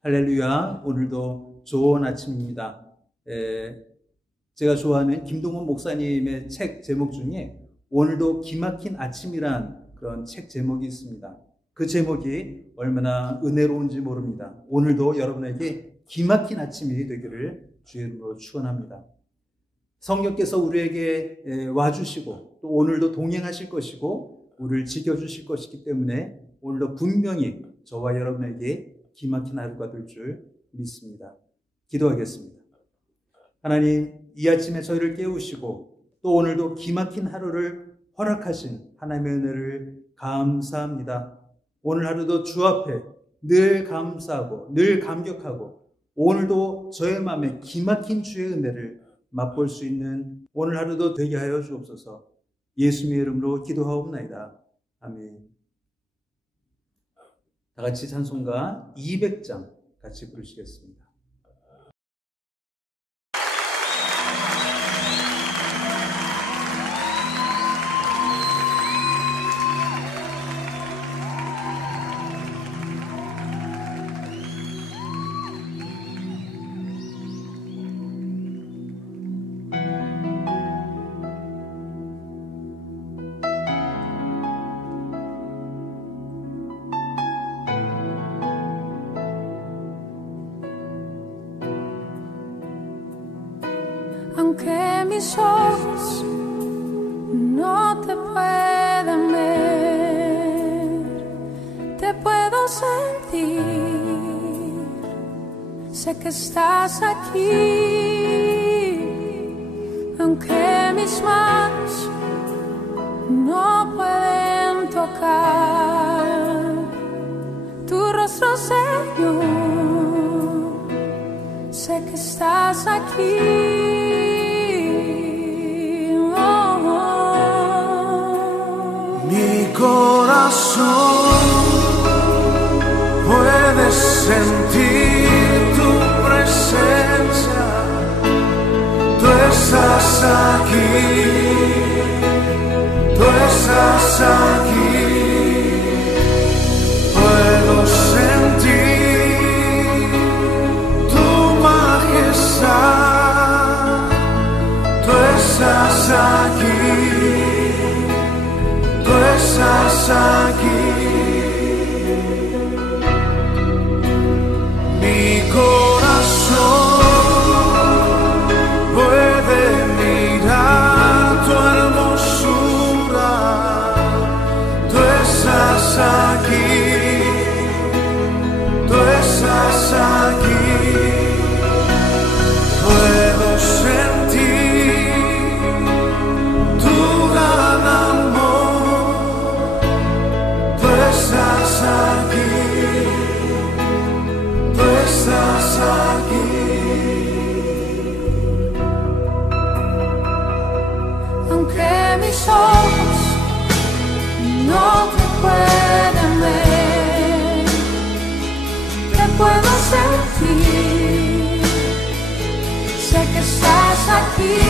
할렐루야. 오늘도 좋은 아침입니다. 제가 좋아하는 김동원 목사님의 책 제목 중에 오늘도 기막힌 아침이란 그런 책 제목이 있습니다. 그 제목이 얼마나 은혜로운지 모릅니다. 오늘도 여러분에게 기막힌 아침이 되기를 주의 이름으로 축원합니다. 성령께서 우리에게 와주시고 또 오늘도 동행하실 것이고 우리를 지켜주실 것이기 때문에 오늘도 분명히 저와 여러분에게 기막힌 하루가 될 줄 믿습니다. 기도하겠습니다. 하나님, 이 아침에 저희를 깨우시고 또 오늘도 기막힌 하루를 허락하신 하나님의 은혜를 감사합니다. 오늘 하루도 주 앞에 늘 감사하고 늘 감격하고 오늘도 저의 마음에 기막힌 주의 은혜를 맛볼 수 있는 오늘 하루도 되게 하여 주옵소서. 예수님의 이름으로 기도하옵나이다. 아멘. 다 같이 찬송가 200장 같이 부르시겠습니다. Aunque mis ojos no te puedan ver, te puedo sentir, sé que estás aquí. Aunque mis manos no pueden tocar tu rostro, Señor, sé que estás aquí. Mi corazón puede sentir tu presencia, tú estás aquí, tú estás aquí. Puedo sentir tu majestad, tú estás aquí. Tú estás aquí. Mi corazón puede mirar tu hermosura. Tú estás aquí. Tú estás aquí. Puedo sentir tu gran amor. Tú estás aquí, tú estás aquí. Aunque mis ojos no te pueden ver, te puedo sentir, sé que estás aquí.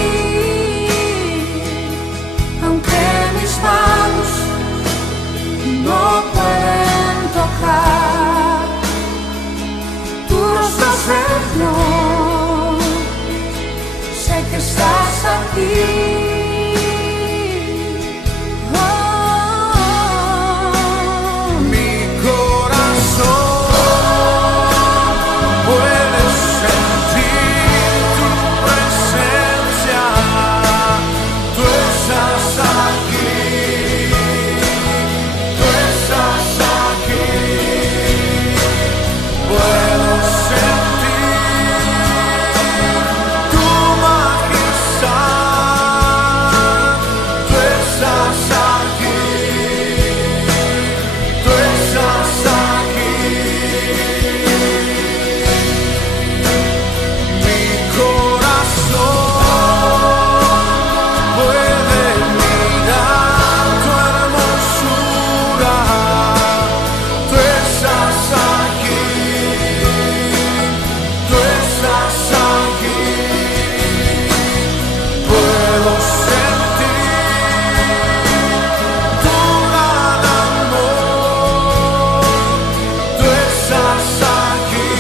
Aunque mis manos no pueden tocar tu rostro, Señor, sé que estás aquí. Mi corazón puede sentir tu presencia, tú estás aquí. Puedo sentir tu majestad, tú estás aquí, tú estás aquí. Mi corazón puede mirar tu hermosura, tú estás aquí. Tú estás aquí, puedo sentir tu gran amor. Tú estás aquí,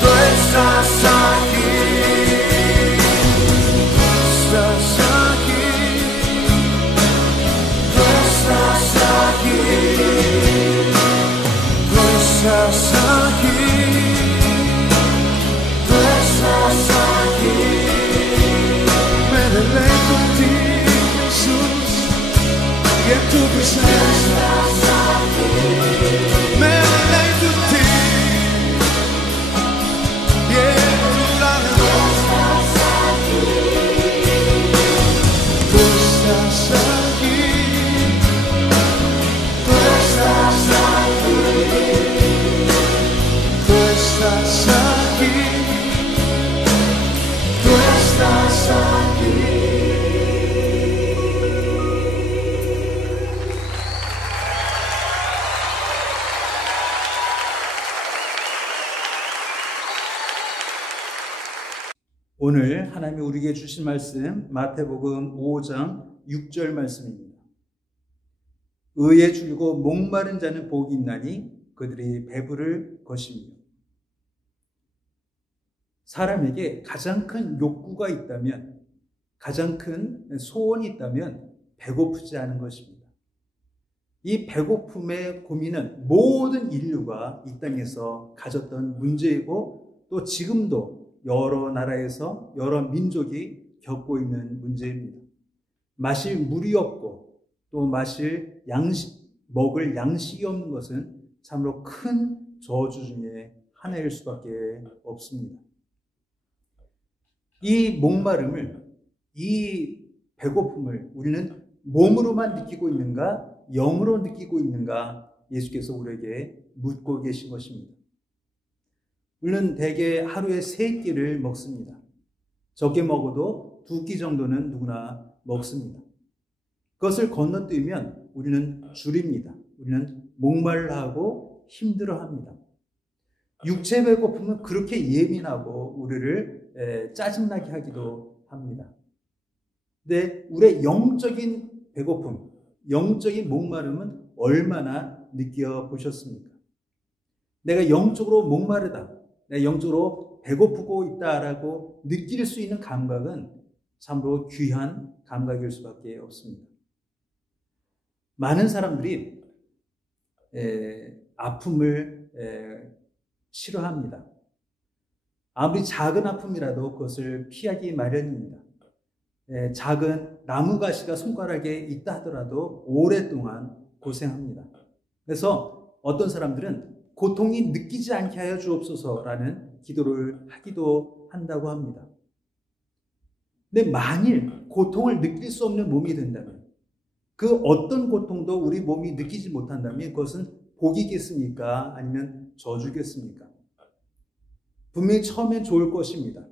tú estás aquí, estás aquí, tú estás aquí, tú estás aquí. Tú estás aquí. Me deleito en ti, Jesús, y en tu presencia. Me deleito en ti, y en tu gran amor. Tú estás aquí. Tú 오늘 하나님이 우리에게 주신 말씀 마태복음 5장 6절 말씀입니다. 의에 줄고 목마른 자는 복이 있나니 그들이 배부를 것이며. 사람에게 가장 큰 욕구가 있다면, 가장 큰 소원이 있다면 배고프지 않은 것입니다. 이 배고픔의 고민은 모든 인류가 이 땅에서 가졌던 문제이고 또 지금도 여러 나라에서 여러 민족이 겪고 있는 문제입니다. 마실 물이 없고 또 먹을 양식이 없는 것은 참으로 큰 저주 중에 하나일 수밖에 없습니다. 이 목마름을, 이 배고픔을 우리는 몸으로만 느끼고 있는가, 영으로 느끼고 있는가, 예수께서 우리에게 묻고 계신 것입니다. 우리는 대개 하루에 3끼를 먹습니다. 적게 먹어도 2끼 정도는 누구나 먹습니다. 그것을 건너뛰면 우리는 줄입니다. 우리는 목말라하고 힘들어합니다. 육체 배고픔은 그렇게 예민하고 우리를 짜증나게 하기도 합니다. 근데 우리의 영적인 배고픔, 영적인 목마름은 얼마나 느껴보셨습니까? 내가 영적으로 목마르다, 내가 영적으로 배고프고 있다라고 느낄 수 있는 감각은 참으로 귀한 감각일 수밖에 없습니다. 많은 사람들이 아픔을 싫어합니다. 아무리 작은 아픔이라도 그것을 피하기 마련입니다. 작은 나무가시가 손가락에 있다 하더라도 오랫동안 고생합니다. 그래서 어떤 사람들은 고통이 느끼지 않게 하여 주옵소서라는 기도를 하기도 한다고 합니다. 근데 만일 고통을 느낄 수 없는 몸이 된다면, 그 어떤 고통도 우리 몸이 느끼지 못한다면 그것은 복이겠습니까? 아니면 저주겠습니까? 분명히 처음엔 좋을 것입니다.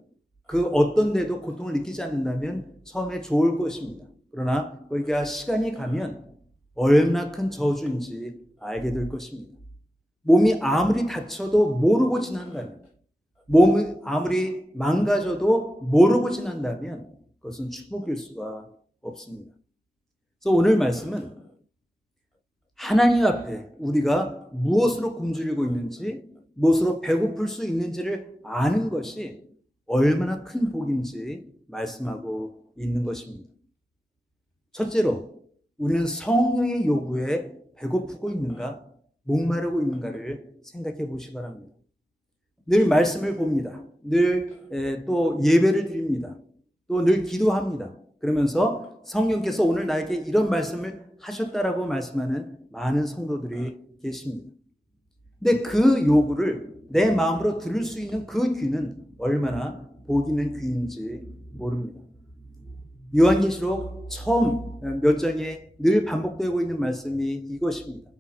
그 어떤 데도 고통을 느끼지 않는다면 처음에 좋을 것입니다. 그러나 거기가 시간이 가면 얼마나 큰 저주인지 알게 될 것입니다. 몸이 아무리 다쳐도 모르고 지난다면, 몸이 아무리 망가져도 모르고 지난다면 그것은 축복일 수가 없습니다. 그래서 오늘 말씀은 하나님 앞에 우리가 무엇으로 굶주리고 있는지, 무엇으로 배고플 수 있는지를 아는 것이 얼마나 큰 복인지 말씀하고 있는 것입니다. 첫째로 우리는 성령의 요구에 배고프고 있는가, 목마르고 있는가를 생각해 보시기 바랍니다. 늘 말씀을 봅니다. 늘 또 예배를 드립니다. 또 늘 기도합니다. 그러면서 성령께서 오늘 나에게 이런 말씀을 하셨다라고 말씀하는 많은 성도들이 계십니다. 근데 그 요구를 내 마음으로 들을 수 있는 그 귀는 얼마나 복 있는 귀인지 모릅니다. 요한계시록 처음 몇 장에 늘 반복되고 있는 말씀이 이것입니다.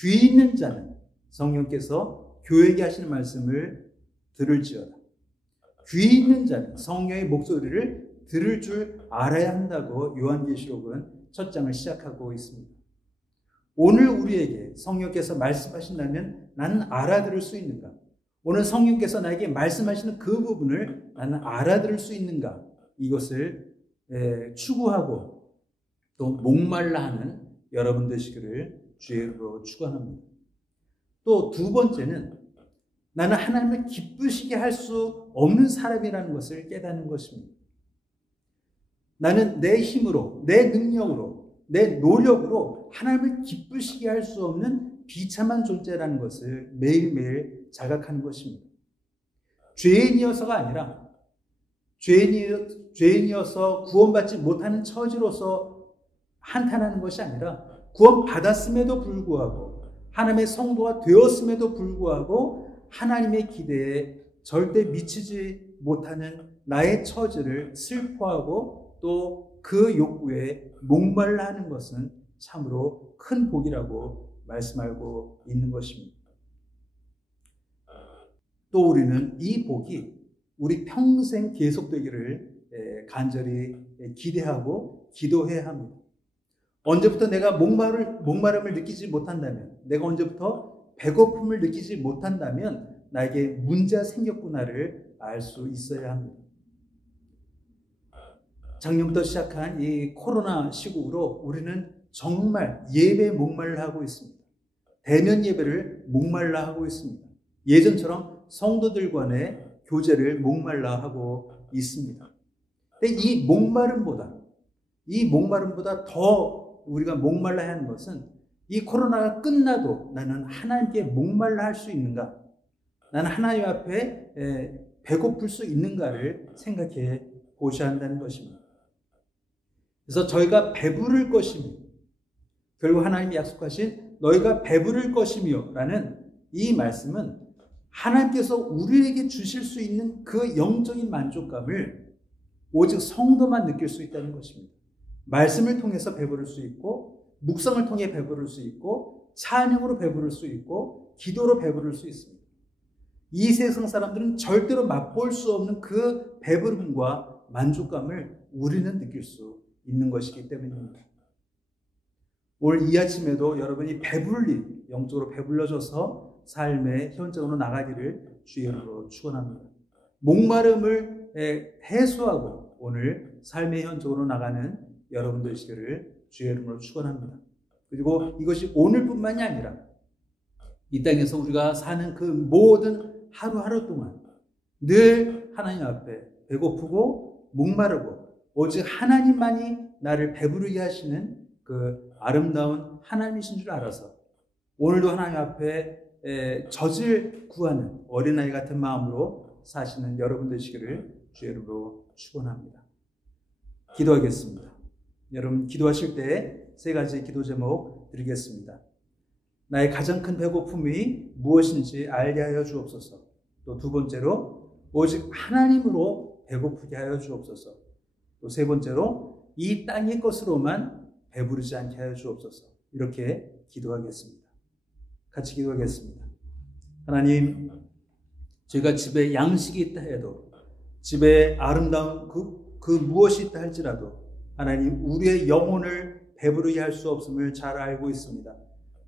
귀 있는 자는 성령께서 교회에게 하시는 말씀을 들을지어다. 귀 있는 자는 성령의 목소리를 들을 줄 알아야 한다고 요한계시록은 첫 장을 시작하고 있습니다. 오늘 우리에게 성령께서 말씀하신다면 나는 알아들을 수 있는가? 오늘 성령께서 나에게 말씀하시는 그 부분을 나는 알아들을 수 있는가? 이것을 추구하고 또 목말라 하는 여러분 되시기를 주의 이름으로 축원합니다. 또 두 번째는 나는 하나님을 기쁘시게 할 수 없는 사람이라는 것을 깨닫는 것입니다. 나는 내 힘으로, 내 능력으로, 내 노력으로 하나님을 기쁘시게 할 수 없는 비참한 존재라는 것을 매일매일 자각하는 것입니다. 죄인이어서가 아니라 죄인이어서 구원받지 못하는 처지로서 한탄하는 것이 아니라 구원받았음에도 불구하고 하나님의 성도가 되었음에도 불구하고 하나님의 기대에 절대 미치지 못하는 나의 처지를 슬퍼하고 또 그 욕구에 목말라 하는 것은 참으로 큰 복이라고 말씀하고 있는 것입니다. 또 우리는 이 복이 우리 평생 계속되기를 간절히 기대하고 기도해야 합니다. 언제부터 내가 목마름을 느끼지 못한다면, 내가 언제부터 배고픔을 느끼지 못한다면 나에게 문제가 생겼구나를 알 수 있어야 합니다. 작년부터 시작한 이 코로나 시국으로 우리는 정말 예배에 목말라 하고 있습니다. 대면 예배를 목말라 하고 있습니다. 예전처럼 성도들 간의 교제를 목말라 하고 있습니다. 근데 이 목마름보다 더 우리가 목말라 하는 것은 이 코로나가 끝나도 나는 하나님께 목말라 할 수 있는가? 나는 하나님 앞에 배고플 수 있는가를 생각해 보셔야 한다는 것입니다. 그래서 저희가 배부를 것이며, 결국 하나님이 약속하신 너희가 배부를 것이며 라는 이 말씀은 하나님께서 우리에게 주실 수 있는 그 영적인 만족감을 오직 성도만 느낄 수 있다는 것입니다. 말씀을 통해서 배부를 수 있고, 묵상을 통해 배부를 수 있고, 찬양으로 배부를 수 있고, 기도로 배부를 수 있습니다. 이 세상 사람들은 절대로 맛볼 수 없는 그 배부름과 만족감을 우리는 느낄 수 있는 것이기 때문입니다. 오늘 이 아침에도 여러분이 영적으로 배불러져서 삶의 현장으로 나가기를 주의 이름으로 축원합니다. 목마름을 해소하고 오늘 삶의 현장으로 나가는 여러분들 되시기를 주의 이름으로 축원합니다. 그리고 이것이 오늘뿐만이 아니라 이 땅에서 우리가 사는 그 모든 하루하루 동안 늘 하나님 앞에 배고프고 목마르고 오직 하나님만이 나를 배부르게 하시는 그 아름다운 하나님이신 줄 알아서 오늘도 하나님 앞에 젖을 구하는 어린아이 같은 마음으로 사시는 여러분 되시기를 주의 이름으로 축원합니다. 기도하겠습니다. 여러분 기도하실 때 세 가지 기도 제목 드리겠습니다. 나의 가장 큰 배고픔이 무엇인지 알게 하여 주옵소서. 또 두 번째로 오직 하나님으로 배고프게 하여 주옵소서. 또 세 번째로 이 땅의 것으로만 배부르지 않게 하여 주옵소서. 이렇게 기도하겠습니다. 같이 기도하겠습니다. 하나님, 저희가 집에 양식이 있다 해도, 집에 아름다운 그 무엇이 있다 할지라도 하나님, 우리의 영혼을 배부르게 할 수 없음을 잘 알고 있습니다.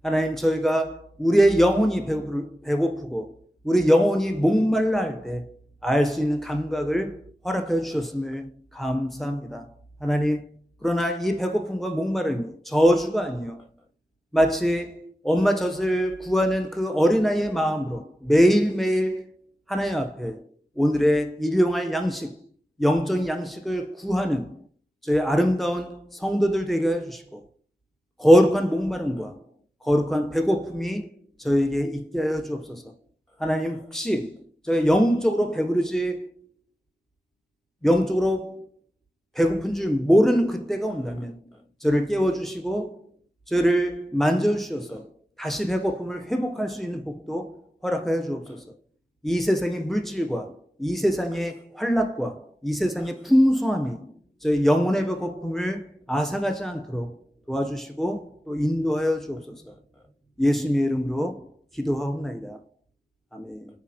하나님, 저희가 우리의 영혼이 배고프고 우리 영혼이 목말라 할 때 알 수 있는 감각을 허락하여 주셨음을 감사합니다. 하나님, 그러나 이 배고픔과 목마름이 저주가 아니요 마치 엄마 젖을 구하는 그 어린아이의 마음으로 매일매일 하나님 앞에 오늘의 일용할 양식, 영적인 양식을 구하는 저희 아름다운 성도들 되게 해주시고 거룩한 목마름과 거룩한 배고픔이 저에게 있게 하여 주옵소서. 하나님, 혹시 저희 영적으로 배고픈 줄 모르는 그때가 온다면 저를 깨워주시고 저를 만져주셔서 다시 배고픔을 회복할 수 있는 복도 허락하여 주옵소서. 이 세상의 물질과 이 세상의 환락과 이 세상의 풍성함이 저희 영혼의 배고픔을 앗아가지 않도록 도와주시고 또 인도하여 주옵소서. 예수님의 이름으로 기도하옵나이다. 아멘.